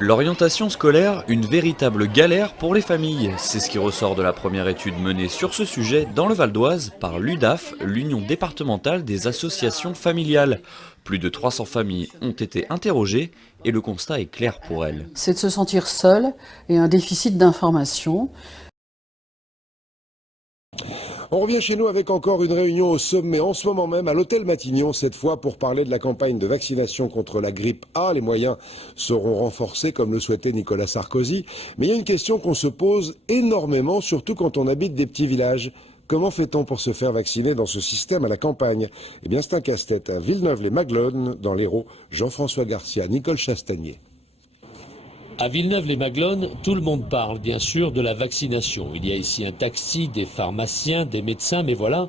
L'orientation scolaire, une véritable galère pour les familles. C'est ce qui ressort de la première étude menée sur ce sujet dans le Val d'Oise par l'UDAF, l'Union départementale des associations familiales. Plus de 300 familles ont été interrogées et le constat est clair pour elles. C'est de se sentir seul et un déficit d'information. On revient chez nous avec encore une réunion au sommet en ce moment même à l'hôtel Matignon, cette fois pour parler de la campagne de vaccination contre la grippe A. Les moyens seront renforcés comme le souhaitait Nicolas Sarkozy. Mais il y a une question qu'on se pose énormément, surtout quand on habite des petits villages. Comment fait-on pour se faire vacciner dans ce système à la campagne? Eh bien c'est un casse-tête à Villeneuve-les-Maglones, dans l'Hérault. Jean-François Garcia, Nicole Chastagnier. À Villeneuve-les-Maglones, tout le monde parle bien sûr de la vaccination. Il y a ici un taxi, des pharmaciens, des médecins, mais voilà,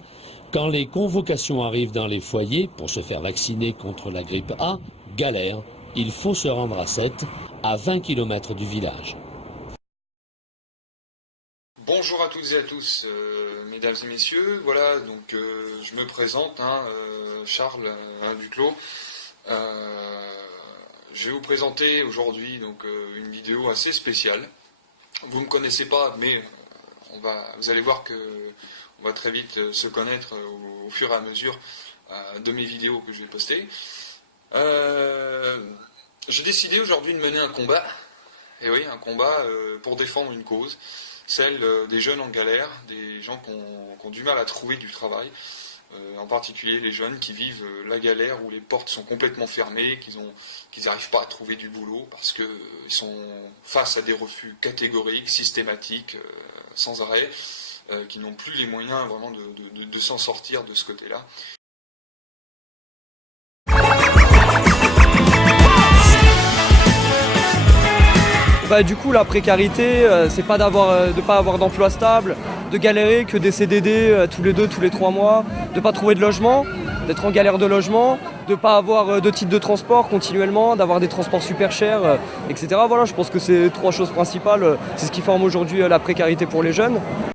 quand les convocations arrivent dans les foyers pour se faire vacciner contre la grippe A, galère, il faut se rendre à Sète, à 20 km du village. Bonjour à toutes et à tous, mesdames et messieurs. Voilà, donc je me présente, Charles Duclos. Je vais vous présenter aujourd'hui une vidéo assez spéciale. Vous ne me connaissez pas, mais vous allez voir on va très vite se connaître au fur et à mesure de mes vidéos que je vais poster. J'ai décidé aujourd'hui de mener un combat, et oui, un combat pour défendre une cause, celle des jeunes en galère, des gens qui ont du mal à trouver du travail. En particulier les jeunes qui vivent la galère où les portes sont complètement fermées, qu'ils n'arrivent pas à trouver du boulot parce qu'ils sont face à des refus catégoriques, systématiques, sans arrêt, qui n'ont plus les moyens vraiment de s'en sortir de ce côté-là. Du coup, la précarité, c'est pas de pas avoir d'emploi stable, de galérer que des CDD tous les 2, tous les 3 mois, de pas trouver de logement, d'être en galère de logement, de pas avoir de titre de transport continuellement, d'avoir des transports super chers, etc. Voilà, je pense que c'est 3 choses principales. C'est ce qui forme aujourd'hui la précarité pour les jeunes.